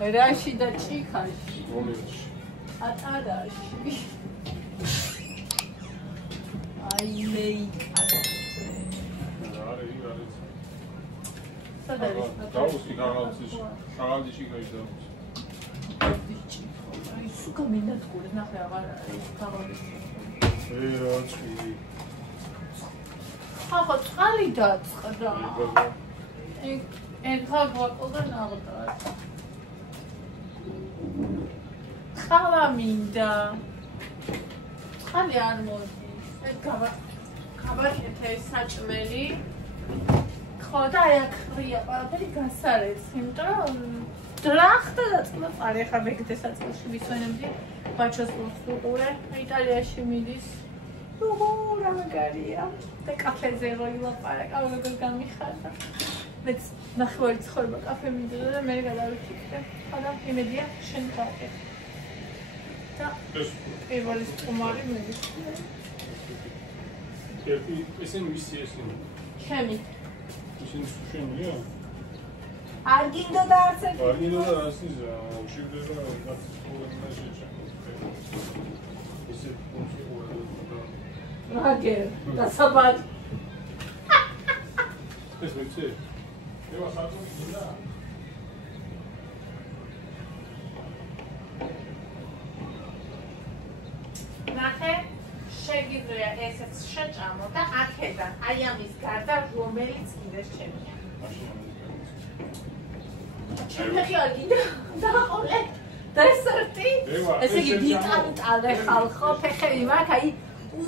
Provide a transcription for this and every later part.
რაში და ჭიქაში. რომელში? ატარაში. აი მეიკაზე. სადა არის? დაუსი გაღალცის შალდიში გაიდაუს. აი სუკა მინდათქურე ნახე აღარ არის გაღალცის. რაჭი. ახლა წყალი დაწყდა. ეხლა გვაყოლდა ნაღდა. ხალა მინდა. ხალი არ მოდის. ეს გავაკეთე საჭმელი. ხო და აი აქ ხრია ყველაფერი გასარეს, იმიტომ რომ დრახტა და წყლწარი ახლა მეგდე საწყლში ვისვენებდი ბაჩოს კურსს უყურე იტალიაში მიდის რა მაგარია და კაფეზე რო ილაპარაკა როგორ გამიხარდა მეც ნახევარი ცხოვრება კაფე მინდოდა და მე გადავიქცე ხო და იმედია შენ გააკეთე და პირველი სტუმარი მიდის ესენი ვისი ესენი ჩემი ისინი შენია არ გინდოდა არც ერთი არ გინდოდა არც ისა უშევდება რაღაც პრობლემა ისე მაგერ დასაბად ეს ვიცი ევა საერთოდ გინდა ნახე შეგიძლია ესეც შეჭამო და აქედან აი ამის გარდა რომელიც კიდე შემია. ჩემი არ გინდა დაყოლე დესერტი. ესე იგი დიტანტალე ხალხო ფეხები მაქვს აი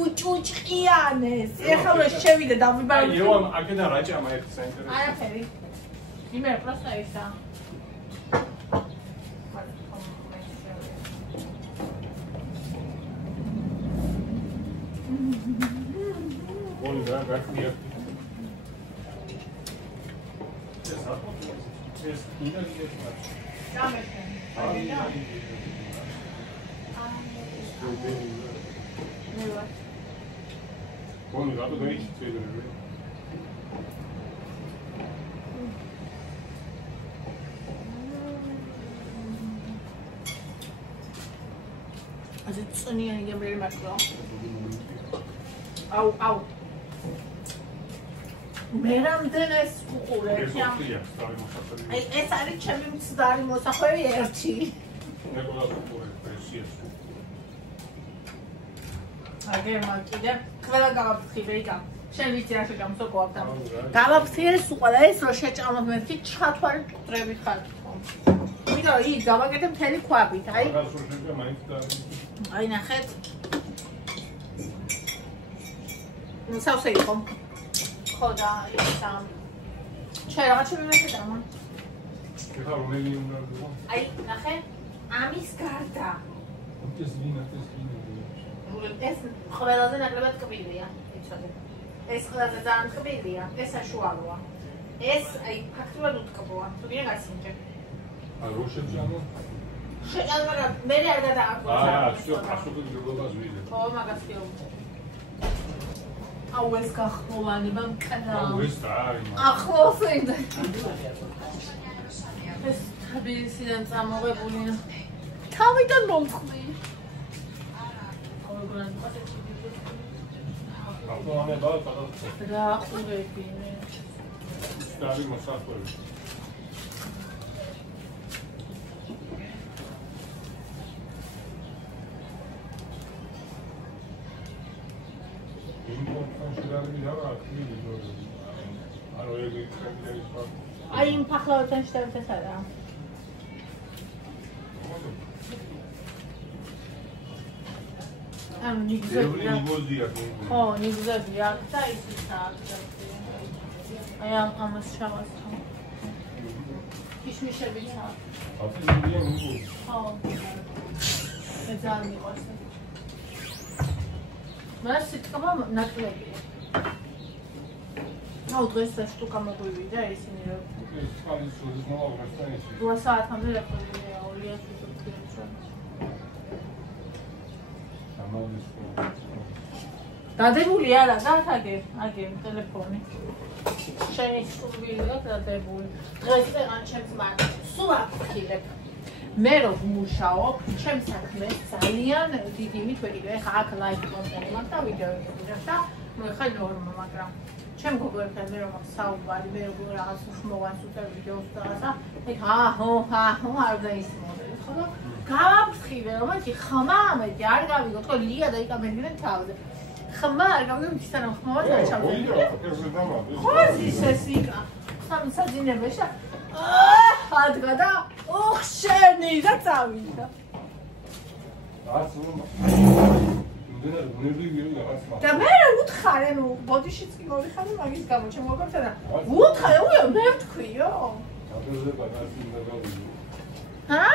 უჭუჭყიანეს. ეხლა რომ შევიდე და ვიბარო. აი ევა აქედან რა ჭამა ერთ საინტერესო. არაფერი. იმერ პროსტა ისა. Olha, vai comer. Olha, lá do dente, Also წვნიანი გემრიელი მართლა. აუ აუ. მე რამდენს უყურე? აი ეს არის ჩემი მცდარი მოსახვევი ერთი. აგერ მაგიდე ყველა გავაფრთხილე იგა. შენ ვიცი რა შეგამსოკვავდა. გავაფრთხილე უყურე ეს რო შეჭამოთ მეთქი ჩათვარი წრები ხარ. მიდო ის გავაკეთე მთელი ქვაბით, აი. აი ნახეთ. სავსე იყო. ხო და ისა. შენ რაღაცა მიმეცედა მან. ეხლა რომელი უნდა გიყო? აი ნახე. ამის გარდა. ეს ვინა. ეს ყველაზე ნაკლებად კბილია, იცოდე. ეს ყველაზე ძალიან კბილია, ეს საშუალოა. ეს აი ფაქტურად უტკბოა. თუ გინდა გასინჯე. აი რო შეჭამო? შეჭამო, მე არ გადააკვირდა. всё, პასუხი გრობას ვიდე. ხო, მაგას ვიუბნე. აუ ეს გახლოვანება მკნა. აუ ეს რა არის? ახლოს ინდა. ეს თბილისიდან წამოღებული. თავიდან მომხდი. რა ყურები მე. სტარი მოსახვევი. აი იმ ფახლავთან შევთ ეს არა. ამ ნიგოზია. ხო, ნიგოზია და ისაა. აი ამას ჩავასწავლე. ისმიშებიც აქვს. ხო. ეს ძალიან მიყვარს. მას სიტყვა ნაკლებია. აუ დღეს ეს შტუკა მოგვივიდა ისინი რა. ეს ხალის შორის მოვაგრესთან ის. 2 საათამდე რეპორტია 200 ზუსტად. დადებული არა, აგერ ტელეფონი. შენი სულბილი აქვს დადებული. დღეს წეღან ჩემს მაგ. სულ აფრთხილებ. მე რო ვმუშაობ, ჩემს საქმეს ძალიან დიდი იმით ვეკიდე. ეხლა აქ ლაიվ კონტენტი მაქვს და ვიდეოები ვიღებ და ნუ ეხლა ნორმა, მაგრამ ჩემ გოგოებთან მე რომ საუბარი, მე როგორ რაღაც ხმოვანს უწევ ვიდეოს და რაღაცა, ეგ აჰო არ დაისმოდე. ხო და გავაფრთხილე რომ აი ხმა ამეთი არ გავიგო, თქო ლია და იკამენდნენ თავზე. ხმა არ გავიგო, ისანამ ხმოვანს არ ჩავდები. ხო ის იკა. ხამ საძინებაში და ადგა და ოხშენი და წავიდა. და მე უთხარე, ნუ ბოდიშიც კი მოვიხარე მაგის გამო, ჩემ მოგორთა და უთხარე, მე ვთქვიო. ჰა?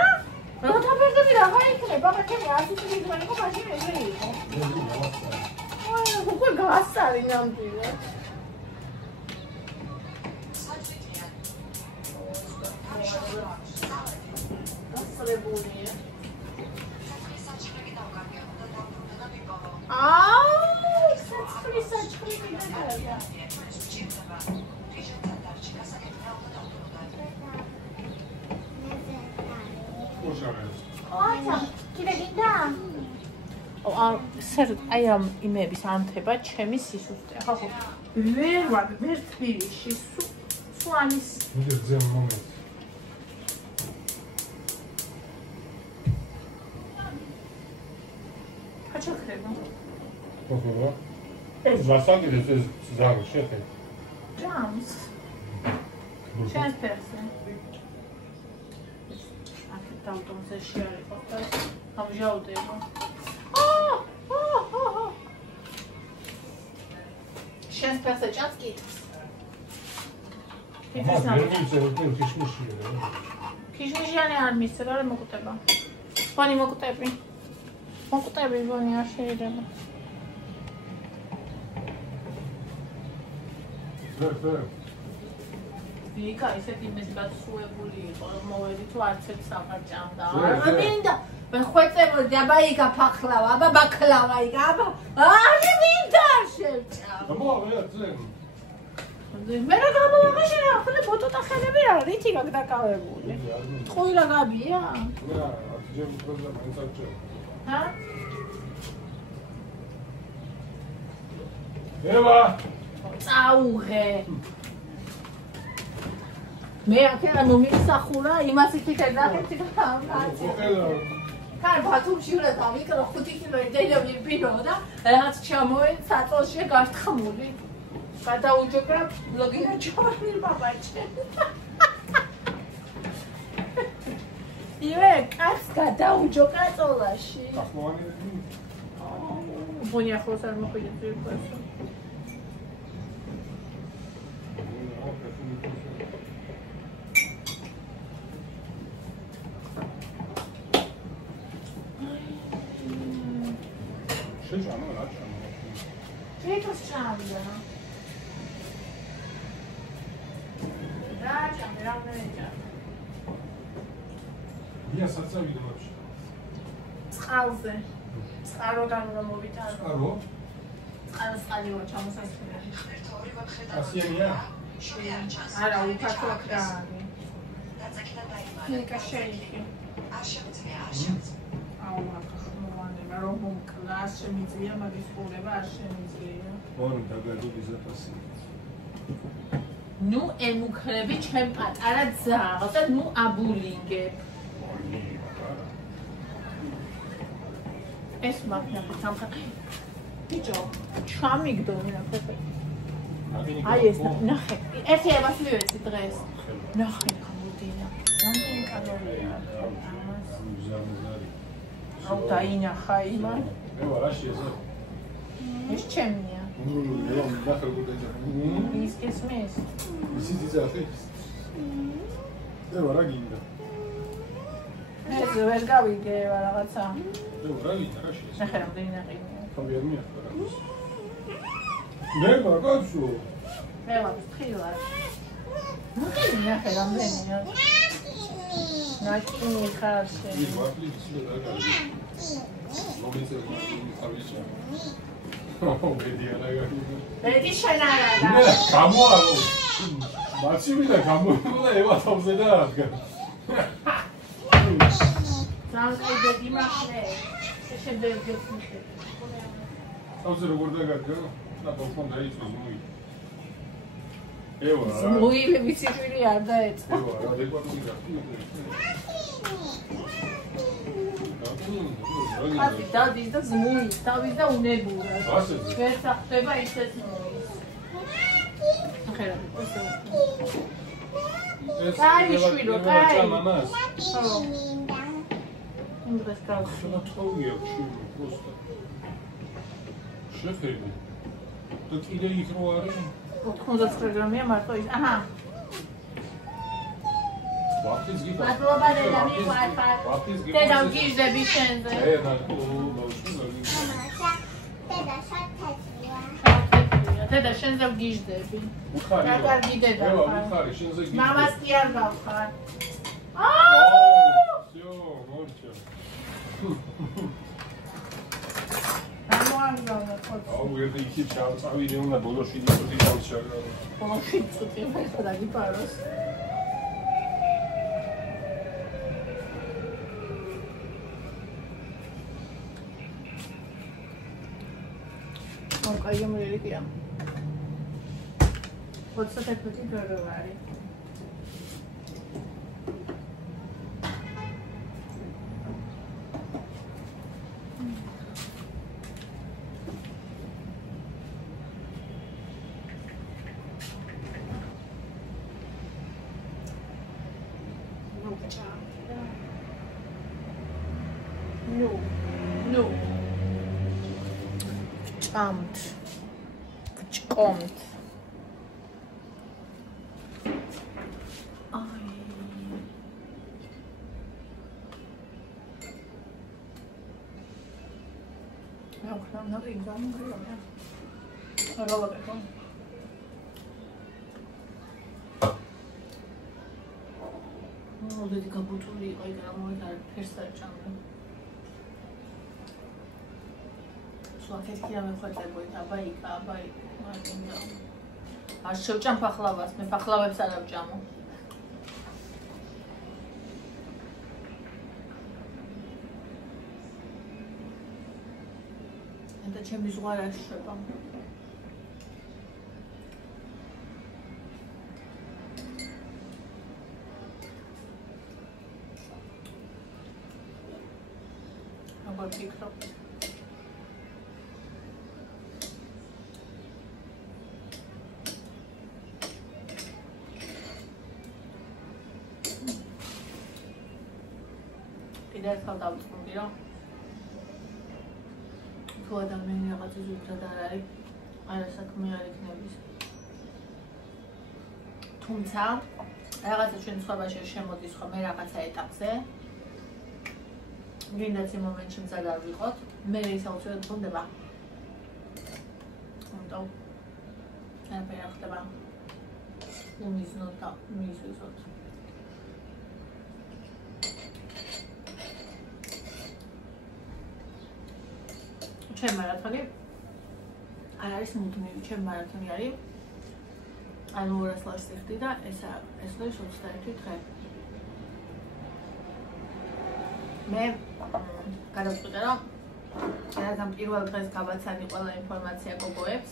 რა თაფერდები რაღა იქნება, მაგრამ არ ვიცი მე იყო მაშინ ესე იყო. აი, უკვე გასარი ნამდვილად. გასწრებულია. საჭხრი გადაა. აი ამ იმების ანთება ჩემი სისუსტე. ახლა ხო ვერ ვარ ვერ თბილისში სუანის მიგეძე მომენტ. აჩქრება. ხო. ეს ვასაგიდეს ეს ზარო შეხე. ჯამს. შენ პერსე. დამტომზე შეარიყო და ამჟავდება. შენ პერსე ჭამს კითხს. ქიშმიშიანი არ მისცე, რა მოკუტება. ვანი მოკუტები. მოკუტები ვანი არ შეიძლება. ვიკა ისეთი იმის გასუებული იყო, რომ მოვედი თუ არც ერთ აღარ ჭამდა. არა მინდა. მე ხვეწებოდი, აბა იგა ფახლავა, აბა ბაკლავა იგა, აბა არ მინდა შევჭამ. მე რა გამოვაღაშე რა, ხოლმე ფოტოტა ხელები რა, რითი გაკ დაკავებული. ყუილა გაბია? ჰა? ევა წაუღე. მე აქა მომისახურა, იმას იქით ეძახეთ და ამაცი. კარ ბათუმში უნდა დავიკრო 5 კილოი დედები პირო და რაღაც ჩამოენ საწოლში გართხმული. გადაუჯობრა ბლოგინა ჩორნი ბაბაჭე. იმე კაც გადაუჯოკა წოლაში. ახმოვანი. ბონი ახლოს არ მოხიდეთ ეს. შეჭამა რა ჭამა. ფიქრს ჭამდა. რა ჭამდა, რა მეჭა. მია საწავიდო ვაფშე. წყალზე. წყაროდან რომ მოვიტანო. წყარო? წყალო ჩამოსასწრე. ასიანია? არა, უკაცო აკრანი. ნიკა შეიძლება. არ შემიძლია. აუ, ახლა რომ მომკლას შემიძლია, მაგის ყურება არ შემიძლია. ორი დაგადო გიზაფასი. ნუ ემუქრები ჩემ პატარა ძაღლს და ნუ აბულინგებ. ეს მაგნაფი სამხატი. ბიჭო, ჩამიგდო ნახე. აი ეს ნახე. ერთი ებას მივეცი დღეს. ნახე გამოდინა. რამდენი კალორია ამას? აუ დაინახა იმან. ევა რა შეეზე? ეს ჩემია. ნუ ნახე გუდეჯა. ის კესმის. ისი ძახი. ევა რა გინდა? ეს ვერ გავიგე რაღაცა. ევა რა გინდა რა შეეზე? ნახე რამდენი ნაყინია. ხავიერ მიახარა. მე მაგაცო. მე ვაფრთხილარ. ნახე რამდენია. ნაკინი ხარში. ის ვაფლი ისე რა გაიგე. მომიცე ხავიშა. ო ბედია რა გაიგე. ბედი შენარა. მე გამოარო. მაცივი და გამოიყო და ევა თავზე და ადგა. Zanqaydagi maqle. Teşekkür ederim. Savcı burada geldi. Na balkon dayiçiz mu? Evo. Zmuile bicikli yerde et. Evo, adekvatno mi gatti. Daდის და ზმუის, დავის და უნებურად. ასეთი. ვერ სახდება ისეთ მოის. ახლა ესე. კაი შვილო, კაი. მამას. ხო. უნდა გავხსნა. ხება თხოვია შვილო, просто. შეფერდი. და კიდე იქ რო არის? 99 გრამია მარტო ის. აჰა. ვაფლის გიგო. მადლობა დედა მიყვარხარ. ვაფლის გიგო. დედა გიჟდები შენზე. და ბავშვი. დედა შოთაცია. დედა შენზე გიჟდები. უხარი. რა კარგი დედა ევა, ხარ. უხარი, შენზე გიგო. მამას კი არ გავხარ. всё, молча. აუ, ერთი იქი ჩავწავიდე, უნდა ბოლოში დიწვი დავშაგა. ბოლოში წუთი ხოდა გიპაროს. კაი მომერიდია. 21 ფებრუარი. No. Champt. Kommt. Ai. Ja, klar, noch irgendwann gehört. Aber komm. მოდიდი გაბუთული იყო იქ რა მოიდა ფერსად ჭამდა. სულაკეთი რა მეხვეწებოით, აბა იქ, მაგინდა. არ შევჭამ ფახლავას, მე ფახლავებს არ ავჭამო. და ჩემი ზღვარ არ შეება. Agora fica. კიდე ერთხელ დავწყვეტი რომ თუ ადამიანი რაღაცა ზუსტად არ არის, არასაქმე არ იქნების. თუმცა რაღაცა ჩვენ სხვადასხვა შემოდის ხო მე რაღაცა ეტაპზე. გინდაც იმ მომენტში მზად არ ვიყოთ, მე ის აუცილებლად გქონდება. ამიტომ არაფერი არ ხდება. უმიზნოთ და მიზვისოთ. ჩემ მარათონი არ არის მუდმივი, ჩემ მარათონი არის ანუ 200 ლაშს ხდი და ეს 21 დღე. მე გადავწყვიტე რომ რადგან პირველ დღეს გავაცანი ყველა ინფორმაცია გოგოებს.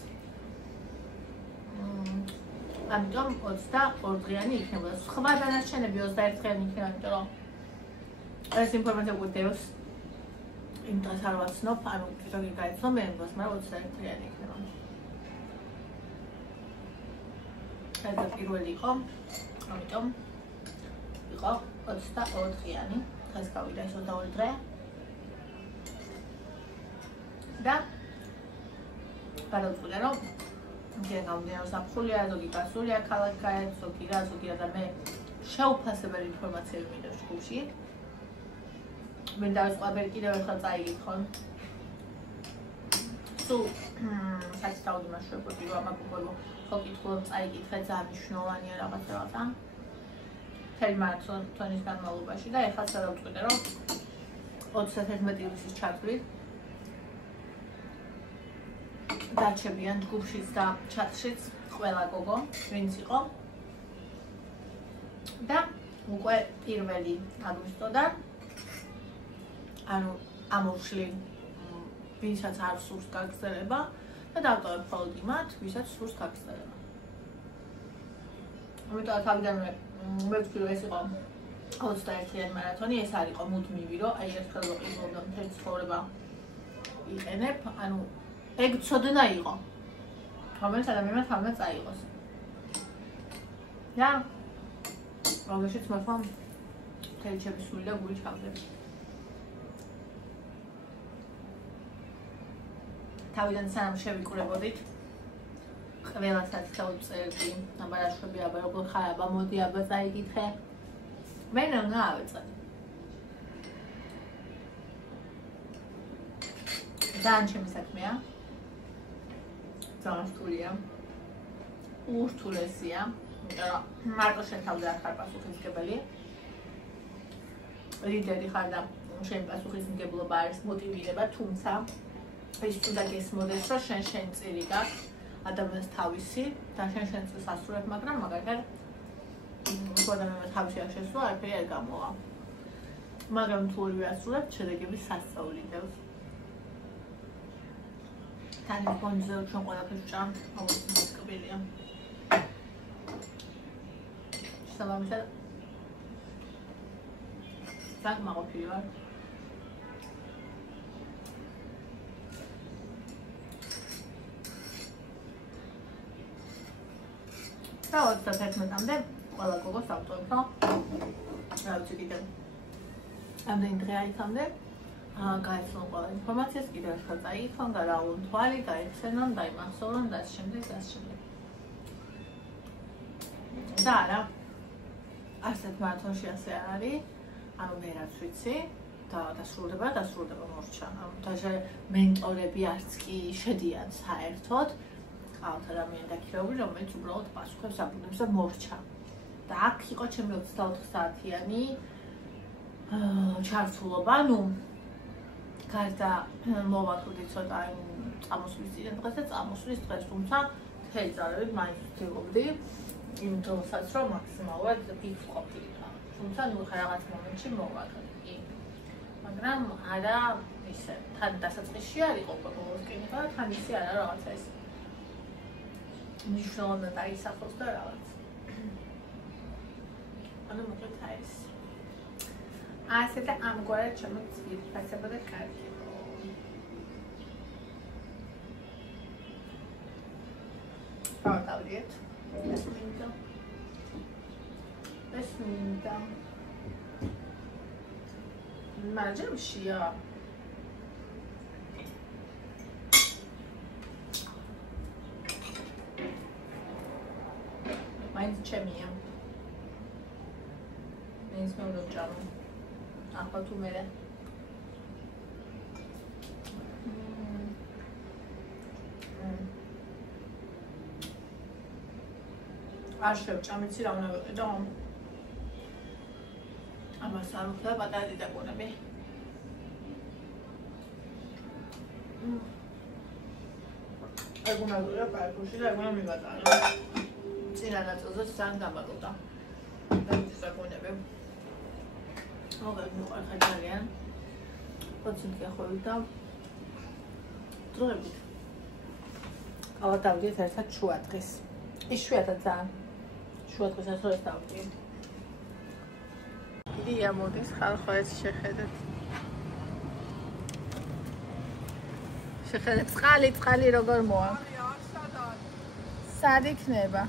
ამიტომ 22 დღიანი იქნება. სხვა დანარჩენები 21 დღიანი იქნება, იმიტომ რომ ეს ინფორმაცია გვდევს იმ დღეს არ ვაცნობ, ანუ ზოგი გაიცნო მე ამას, მაგრამ 21 დღიანი იქნება. ეს პირველი იყო, ამიტომ იყო 22 დღიანი. დღეს გავიდა 22 დღე. და გადავწყვიტე რომ მე გამოდიან საფხულია, ზოგი გასულია ქალაქად, ზოგი და მე შეუფასებელი ინფორმაციები მინდა ჯგუფში. მე დავიწყაბერ კიდევ ერთხელ წაიგიქონ. სულ საერთოდ მასშტაბური ვამაგობო ხო კითხულობ წაიკითხე ძალიან მნიშვნელოვანია რაღაცა. თელი მარათონის განმავლობაში და ეხლა დავწყვიტე რომ 31 ივლისის ჩათვლით დარჩებიან ჯგუფშიც და ჩატშიც ყველა გოგო, ვინც იყო. და უკვე 1 აგვისტოდან ანუ ამოვშლი ვისაც არ სურს გაგრძელება და დავტოვებ მხოლოდ იმათ, ვისაც სურს გაგრძელება. ამიტომ თავიდანვე მე ვთქვი, რომ ეს იყო 21-იანი მარათონი, ეს არ იყო მუდმივი, რომ აი ეს ხელმოყრიბლობდა მთელი ცხოვრება იყენებ, ანუ ეგ ცოდნა იყო, რომელიც ადამიანმა თავმა წაიღოს. და მაგაშიც მართლა მთელი ჩემი სული და გული ჩავდები. თავიდან სანამ შევიკვრებოდით, ყველასაც დავწერდი, აბარაშვები, აბა როგორ ხარ, აბა მოდი, აბა წაიკითხე. მე უნდა ავეწყე. ძალიან ჩემი საქმეა. ძალიან რთულია. ურთულესია. მარტო შენ თავზე არ ხარ პასუხისმგებელი. ლიდერი ხარ და შენ პასუხისმგებლობა არის მოტივირება, თუმცა ის უნდა გესმოდეს, რომ შენ წილი გაქვს ადამიანს თავისი და შენ წილს ასრულებ, მაგრამ მაგალითად ადამიანმა თავისი არ შესულა, არაფერი არ გამოვა. მაგრამ თუ ორივე ასრულებ, შედეგები სასწაულიდებს. თან ფონზე ჩვენ ყველაფერს ვჭამ, აუცილებლად კბილია. სალამისა. საკმაყოფილი ვარ. და 31-მდე ყველა გოგოს ავტოვებ, ხო? რა ვიცი კიდე. ამდენი დღე აიცამდე. გაიცნო ყველა ინფორმაციას, კიდევ ახლა წაიყვან, გადაავალონ თვალი, გაიხსენონ, დაიმახსოვრონ და შემდეგ. და არა. ასეთ მარათონში ასე არ არის. ანუ მე რაც ვიცი და დასრულდება მორჩა. даже მენტორები არც კი შედიან საერთოდ. ყავთ ადამიანი დაქირავებული, რომელიც უბრალოდ პასუხებს აბუნებს და მორჩა. და აქ იყო ჩემი 24 საათიანი ჩართულობა, ну გარდა მოვაკვდი ცოტა წამოსვლის წინ დღეს და წამოსვლის დღეს, თუმცა მთელი წარებით მაინც ვცდილობდი იმ დროსაც, რომ მაქსიმალურად ფიქს ყოფილიყო. თუმცა ნუ რაღაც მომენტში მოვაკვდი. მაგრამ არა ისე, თან დასაწყისში არ იყო ბოლოს კინიკა და თან ისე არა რაღაცა ეს. მნიშვნელოვნად აისახოს და რაღაც. ანუ მოკლედ არის. ასე და ამგვარად შემოწირფასება და კარგება. დავდიეთ. ეს მინდა. მაჯებშია. მაინც ჩემია. მეც მე უნდა ვჭამო. ახლა თუ მე არ შევჭამიცი რა უნდა ვიყიდო. ამას არ უხდა პატარა დიდაკონები. ეგ უნდა ვიყიდო პარკში და ეგ უნდა მივატარო. წინა ნაწილზე ძალიან გამაგრდა. და დიდაკონები. მოგები მოყარხა ძალიან. პროცენტი ახოვით და დროებით. ალა დავდიეთ ერთად შუადღეს. ის შვიათად ძალიან. შუადღეს ასოეს დავდიეთ. ილია მოდის ხალხოეს შეხედეთ. შეხედეთ წყალი როგორ მოა. სად იქნება?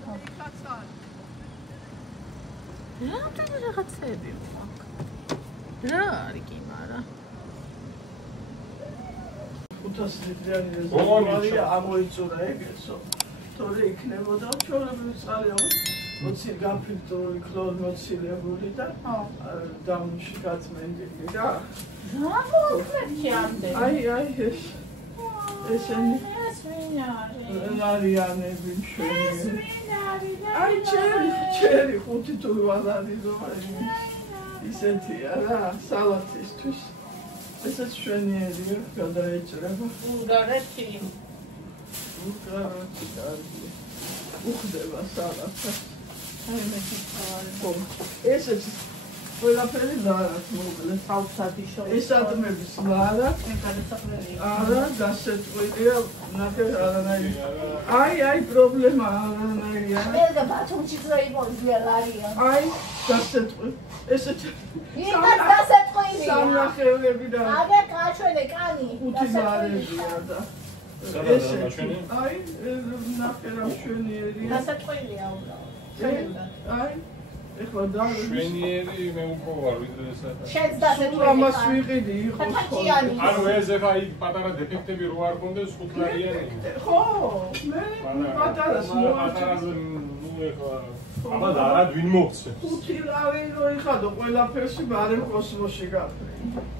რა რაღაცები მაქვს. რა არის კი მარა 500 ლიტრიანი რეზერვუარი ამოიწურა ეგეცო თორე იქნებოდა ჩვეულებრივი წყალი აქვს 20 გაფილტრული ქლორმოცილებული და დამში გაწმენდილი და რა მოხდა ამდე აი ეს ესენი ლარიანები ჩვენი აი ჩერი 5 თუ 8 არის ისეთია რა სალათისთვის ესეც შვენიერია გადაეჭრება უნგარეთი კარგი უხდება სალათს აი მე შეწყავარი ესეც ყველაფერი ლარად მოკლე. საუბრადიშო. ეს ატმების ლარად. არა, დასეტყვილია, ნახე არანაირი. აი, პრობლემა არანაირია. მე ბათუმში წაიბონდია ლარია. აი, დასეტყვი. ესეთი. იქაც დასეტყვილია. სამნახევრები და აგერ გაჩვენე კანი. ხუთი ლარებია და ესეთი. აი, ნახე რა მშვენიერია. დასეტყვილია უბრალოდ. აი, ეხლა და შვენიერი მე უფრო ვარ ვიდრე ესა. შენს სულ დასეტყვილი. ამას ვიყიდი იყოს ხაჭიანი. ანუ ეს ეხა იქ პატარა დეფექტები რო არ კონდეს 5 ლარიანი. ხო, მე პატარას მოაწყდა. პატარაზე ნუ ეხლა აბა და არა ვინ მოგცე. 5 ლარი რო იხადო ყველაფერში ბარემ კოსმოსში გაფრი.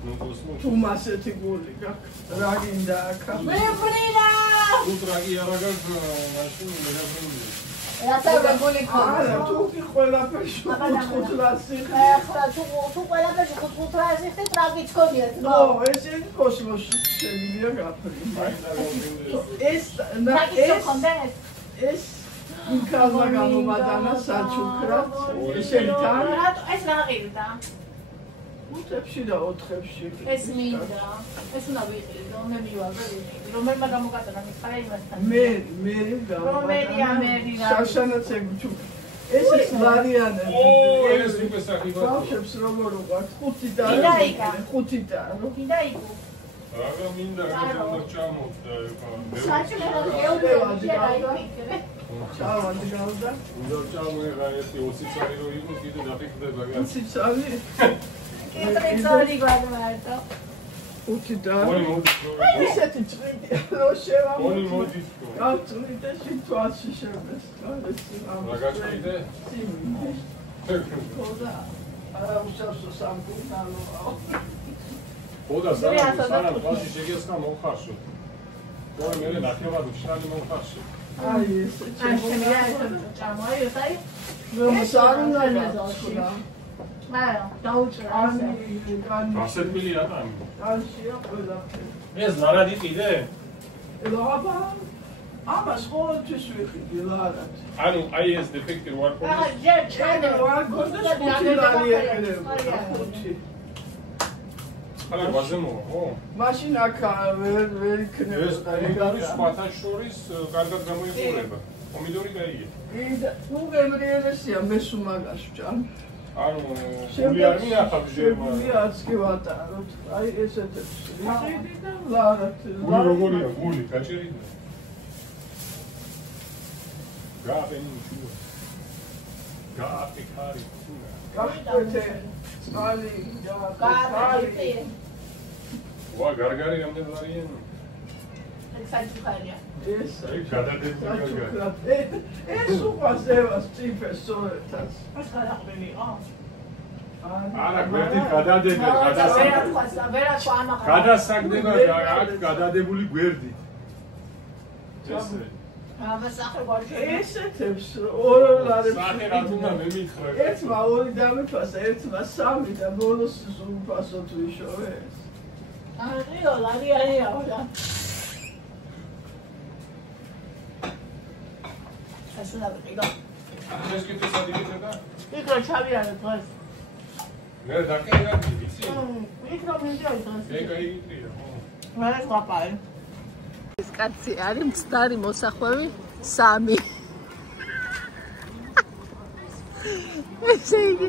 ნუ კოსმოსი. თუ მასეთი გული გაქვს, რა გინდა აქა? მე ბრინა. თუ ტრაგი არა გაქვს მაშინ მე გავიგე. რაცა გული არა, ქონდა. თუ კი ყველაფერში 5 ლარი. ახლა თუ ყველაფერში 5 ლარი ხდე ტრაგიც გონიათ. ნო, ესენი კოსმოსში შეგიძლია გაფრი. ეს იქალა გამომადანა საჩუქრად. შენთან ეს რა ღირდა? 5-ში და 4-ში. ეს მინდა. ეს უნდა ვიყიდო, მე მივაგები. რომელმა გამოგატანა მიხარა იმასთან. მე რომელია მერი რა? შაშანაც ეგ ეს ლარიანები. ეს უკვე სახიფათო. ბავშვებს როგორ უყვართ 5 და კიდაიკა. 5 და კიდა იყო. რა მინდა რა ჩამოვდა ეხა. საჭმელად გეუბნები რა იფიქრე. ჩავანდი გავდა. უნდა ჩამოიღა ერთი 20 წელი რო იყოს კიდე დაფიქრდება გაც. 20 წელი. კიდე წელი გვარდა. 5 და მონი მოდი. ისეთი წვიდია რო შევამო. მონი მოდი. გავწვიდე სიტუაციაში შევდეს. რა გაჩვიდე? ხოდა არა უშავსო სამკურნალოა. ხოდა სანამ კლასში შეგესხა მომხარშო. მოი მე ნახევარ უშრალი მომხარშო. აი ეს შემიძლია ჩამოაი ეს აი მოსარუნდა. არა დაუჭრა ასე. ასეთ მილია ტანი. ანშია ყველაფერი. ეს ლარად იყიდე? ლაბა ამას ყოველთვის ვიყიდი ლარად. ანუ აი ეს დეფექტი რო არ ახლა ქონდეს. ჯერ ჩანე არ გონდეს 5 ლარი ეყრება. 5. არა ვაზემოა, ხო? მაშინ აქ ვერ იქნება. ეს პომიდორი სხვათა შორის კარგად გამოიყურება. პომიდორი გაიგე. თუ გემრიელესია მესუმაგას ვჭამ. ანუ გული არ მინახავ ჟერმა. გული არც კი ვატაროთ. აი ესეთებს. ვიყიდი და ლარად. გული როგორია? გული გაჭირიდა. გააპენი შუა. გააპეკარი. გაყვეთე. წყალი, გარი. ვა გარგარი რამდენი ლარიან? საჩუქარია. ეს აი გადადებული გარგარი. ეს უყასევას წიფეს სწორედაც. ეს გადაყბილი იყო. არა, გვერდით გადადება, გადასაგდება აქ გადადებული გვერდით. ესე. ესეთებს ორ ლარებს სახე რა თუნდა მე მითხრა. ერთმა 2 დამიფასა, ერთმა 3 და ბოლოს ზუმფასო თუ იშოვეს. არიო, ლარიანია რა. ეს უნდა ვიყიდო. ეს კიდე სადიგეთა და იქ რა ჩავიარე დღეს. მე დაკერა ვიცი. იქ რა მინდა დღეს. ეგ აიგიწია, ხო? მე ვყავ. ეს კაცი არის მცდარი მოსახვევი 3. ესე იგი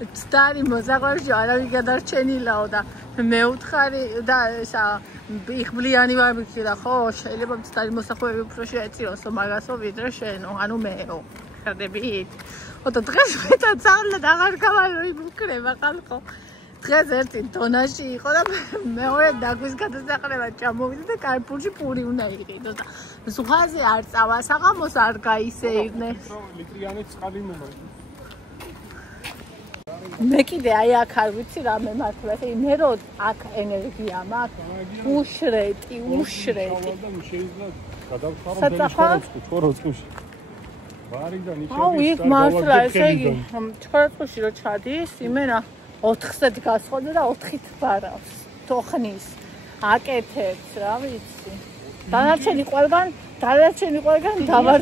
მცდარი მოსახვევი არავინ გადარჩენილაო და მე ვთხარი და ესა იხბლიანი ვარ მიქრა ხო შეიძლება მცდარი მოსახვევი უფრო შეეწიოსო მაგასო ვიდრე შენო ანუ მეო ხარდებით ოდო დღეს მეტად ძალად აღარ გავარო იმუქრება ხალხო დღეს ერთი დონაში იყო და მეორე დაგვის გადასაყრება ჩამოვიდა და კარპურში პური უნდა იყიდო და ზღვაზე არ წავა საღამოს არ გაისეირნე ლიტრიანი წყალი მომაი მე კიდე აი აქ არ ვიცი რა მე მართლა მე რო აქ ენერგია მაქვს უშრეტი შეიძლება გადავხარო თოროწყუში ვარიდან იქ აუ იქ მართლა ესე იგი თოროწყუში რო ჩადის იმენა 4-ზე გასხოდა და 4-ით ბარავს თოხნის აკეთებს რა ვიცი დანარჩენი ყველგან დავარ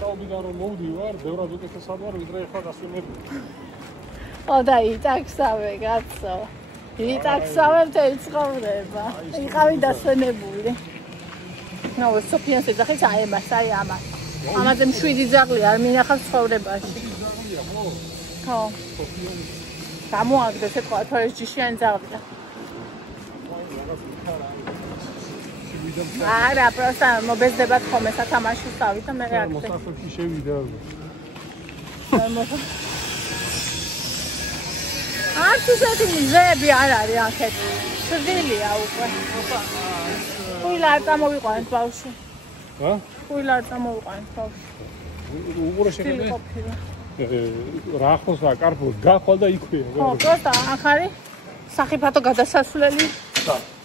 საუბიდან რომ მოვდივარ ბევრად უკეთესად ვარ ვიდრე ახლა გასვენებული ხოდა იტაქსავე კაცო. იტაქსავე მთელი ცხოვრება. იყავი დასვენებული. ნუ სოფიას ეძახის აი ამას. ამაზე მშვიდი ძაღლი არ მინახავს ცხოვრებაში. ხო. გამოაგდეს ეთქვა თორეჯიშიანი ძაღლია. არა, просто მობეზდებათ ხოლმე სათამაშო თავი და მე რა აქ. მოსასწრაფი შევიდა. არც ისეთი მზეები არ არის აქეთ. სძილია უკვე. ხუილა არ წამოვიყვანეთ ბავშვი. ჰა? ხუილა არ წამოვიყვანეთ ბავშვი. უგურო შეგეძლო. რა ხოს რა კარფოს გახვალ და იქვეა. ხო, просто აქ არის სახიფათო გადასასვლელი.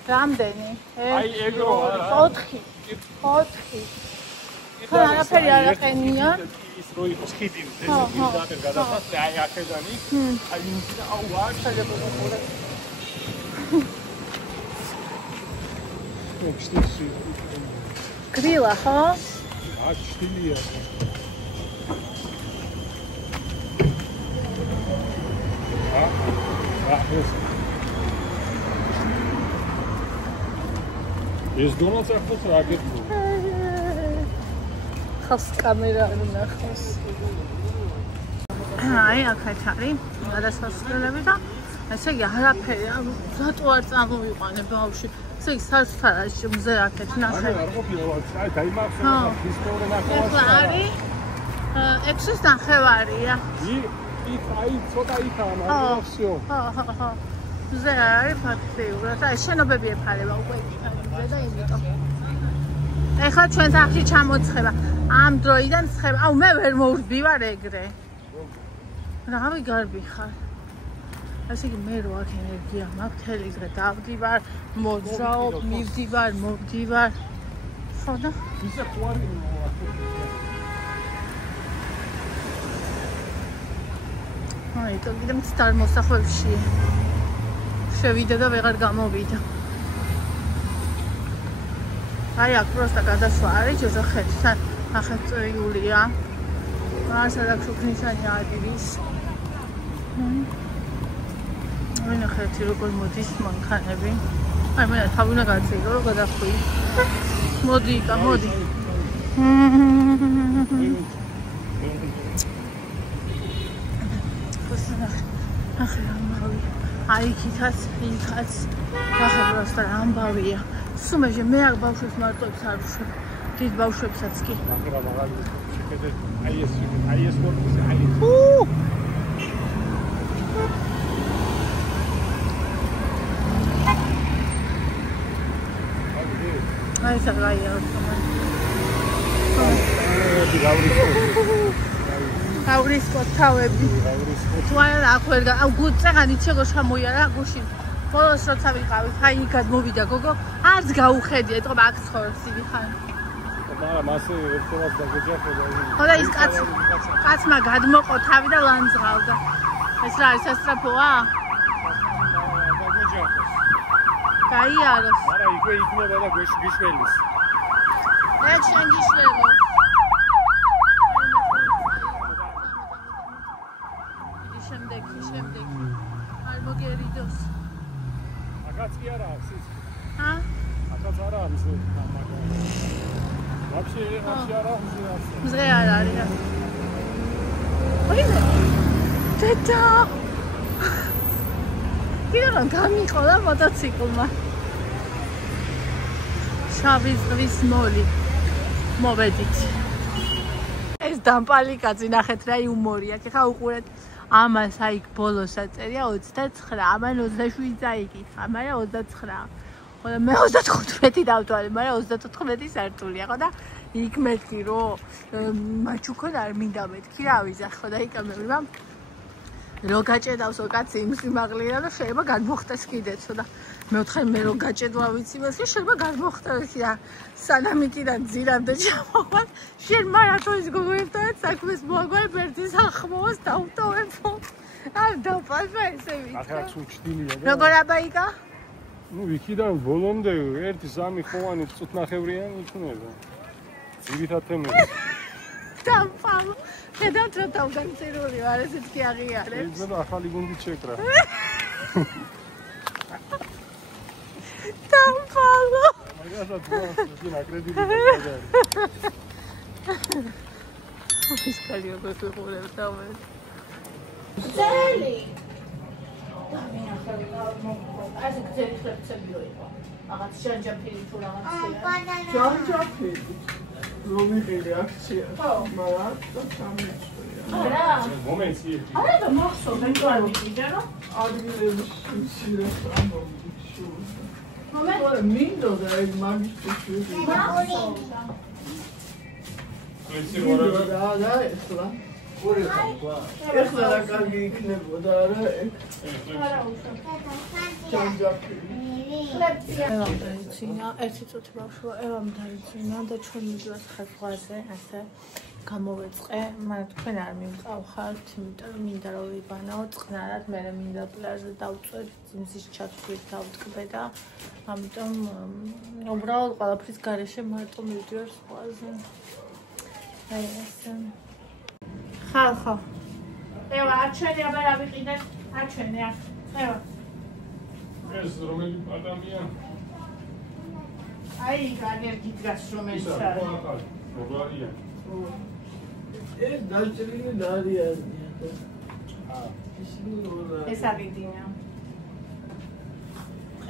რამდენი? აი ეგრო არა. 4. ხო, არაფერი არ აყენია. ის რო იყოს ხიდი ეს ძაღლი გადასასვლელი აი აქედან იქ. აი ის აუ არ შეიძლება ხოლმე. ექსტესი. გრილა ხო? აქ შტილია. ეს დონაც ახოს რა გეთქვა? ხავს კამერა არ ნახავს. აი აქეთ არის გადასასვლელები და ესე იგი არაფერი რატო არ წამოვიყვანე ბავშვი. ესე იგი სასწრაფო მზე აქეთ ნახე. არ ყოფილა აი დაიმახსოვრა ის მეორე ნახევარს. ეს არის 6-ის ნახევარია. იქ აი ცოტა იქაა მაგრამ всё. ხო. მზე არის ფაქტიურად. აი შენობები ეფარება უკვე მზე და იმიტომ. ეხლა ჩვენ სახში ჩამოცხება. ამ დროიდან ცხება. აუ მე ვერ მოვდივარ ეგრე. რავი გარბი ხარ. ასე იგი მე რო აქ ენერგია მაქვს თელი დღე დავდივარ, მოძრაობ, მოვდივარ. ხო და ისე ხوارი აი то კიდე მცდარ მოსახლეებში შევიდა და ვეღარ გამოვიდა. აი აქ просто გადასვლა არის ჯოჯოხეთი, ახლა წრიულია. ასადა ქრუქნისანი ადის. ვინახეთ როგორ მოდის მანქანები. აი მე თავი უნდა გაწირო რომ გადახვი. მოდი. ახლა ამბავი. აი იქაც. ახლა просто ამბავია. სუმეჟე მე აქ ბავშვებს მარტოებს არ ვშვებ. დიდ ბავშვებსაც კი. აი ეს ვორკის აი აი საგაია გავრისკო თავები თუ არა აქ ვერ აუ გუწეღანი ჩეგო შემოიარა გუშინ ბოლოს როცა ვიყავით აი იქად მოვიდა გოგო არც გაუხედია ეთქო აქ ცხოვრობს იგი ხან მაგრამ ასე ერთად დაგეჯახება ხოდა ის კაცმა გადმოყო თავი და ლანძღავდა ეს რა არის სასწრაფოა გაიაროს არა იქვე იქნება და გიშველის მე შენ გიშველო შემდეგი არ მოგერიდოს აკაც კი არა აქვს ის ჰა აკაც არა არის მაგრამ вообще არა მზღე არ არის ორი დედა კიდევ გამიყოლა მოტოციკლმა შავი ზღვის მოლი მოვედით ეს დამპალი კაცი ნახეთ რა იუმორი აქვს ხა უყურეთ ამას აი ბოლოს აწერია 29 ამან 27 წაიკითხა მაგრამ 29 ხოლო მე 35 დავთვალე მაგრამ 34 სართულია ხო და იქ მეთქი რომ მაჩუქონ არ მინდა მეთქი რა ვიზახ ხო და იკამერა რო გაჭედავს კაცი იმ სიმაღლეა და შეიძლება გადმოხტეს კიდეც და მე ვთხარ მე რო გაჭედვა ვიცი მას შეიძლება გადმოხტეს რა სანამიტიდან ძირამდე ჩამოვალ შენ მარათონის გოგოებთან საქმეს მოაგვარ ბერძის ახმოვას დავტოვებ ამ დავფასე ესე ვიცი ახლა ჩუჩდილია როგორ აბაიკა ну ვიქიდან ბოლომდე 1-3 ხოვანი წუთნახევრიანი იქნება ძირითად თემები დამფალო. ხედავთ რა თავიდან წირული ვარ, ესეც კი აღიარებს. შეიძლება ახალი გუნდით შეკრა. დამფალო. მაგასაც ვარ, კრედიტი გადაგარი. ის კალიო გასუხურებ თავი. ძელი. ასე გზელი ხლებცები იყო. რაღაც ჯანჯაფილი თუ რაღაცია. ჯანჯაფილი. რომელი აქცია? მაგრამ სამეცნიერო. რა? მომენტი. არა და მახსოვს ენკვარვიდე რა. ადგილების მცირეს ამბობში. მომენტ მინდოდა ეგ მაგისტრის ეს ვარ და ეხლა ეხლა რა კარგი იქნებოდა არა ეგ ჯანჯაფილი ევამ დაიძინა, ერთი წუთი ბავშვა, ევამ დაიძინა და ჩვენ მიდივართ ხაზღვაზე, ასე გამოვეწყე, მაგრამ თქვენ არ მიმყავხართ, იმიტომ რომ მინდა რომ ვიბანაო წყნარად, მე მინდა პლაჟზე დავწვევ, ძიმზის ჩათვლით დავტკბე და ამიტომ უბრალოდ ყველაფრის გარეშე მარტო მივდივარ ზღვაზე. აი ესე. ხალხო. ევა, არჩენი აბა რა ვიყიდეთ? არჩენი აქ. ევა. ეს რომელი ადამიანი? აი, განერგი დგას რომელიც არის. მოგარია. ეს დაჭრილი დარიანია და ეს აღიდინა.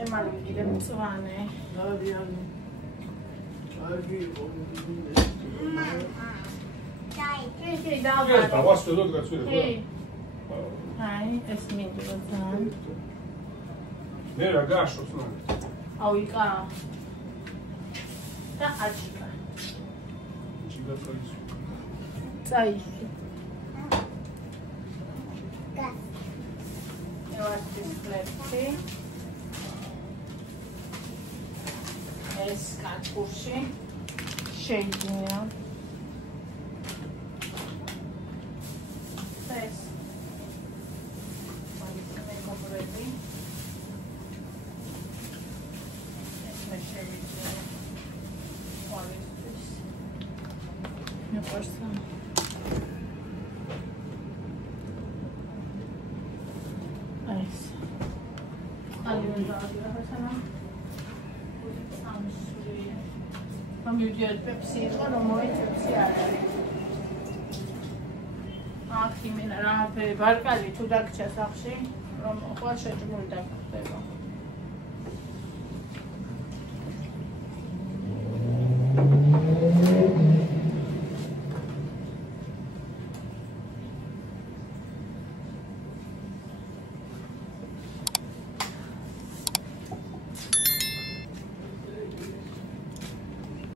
ემალი ვიყიდე მწვანე. დარიანი კარგი კი, ეს დავარ. დავასწრებოდ გაცვლება. კი. აი, ეს მინდოდა ძალიან. მე რა გაშოს ნუ. ავიკა. და აჩიკა. ჩიგა წაის. წაისი. ევასტის ფლექსი. ეს კარტუში შეიძინია. ეს. მაგისტრე მოგრები. ეს მე შევიძინე. ყველისთვის. მეყარსა. ეს. მივიდეთ პეპსი იყო, რომ მოიწევსი არ არის. აქ იმენა რა ბარკალი თუ დაგჭა სახში, რომ ყველა შეჭმული დაგხდება.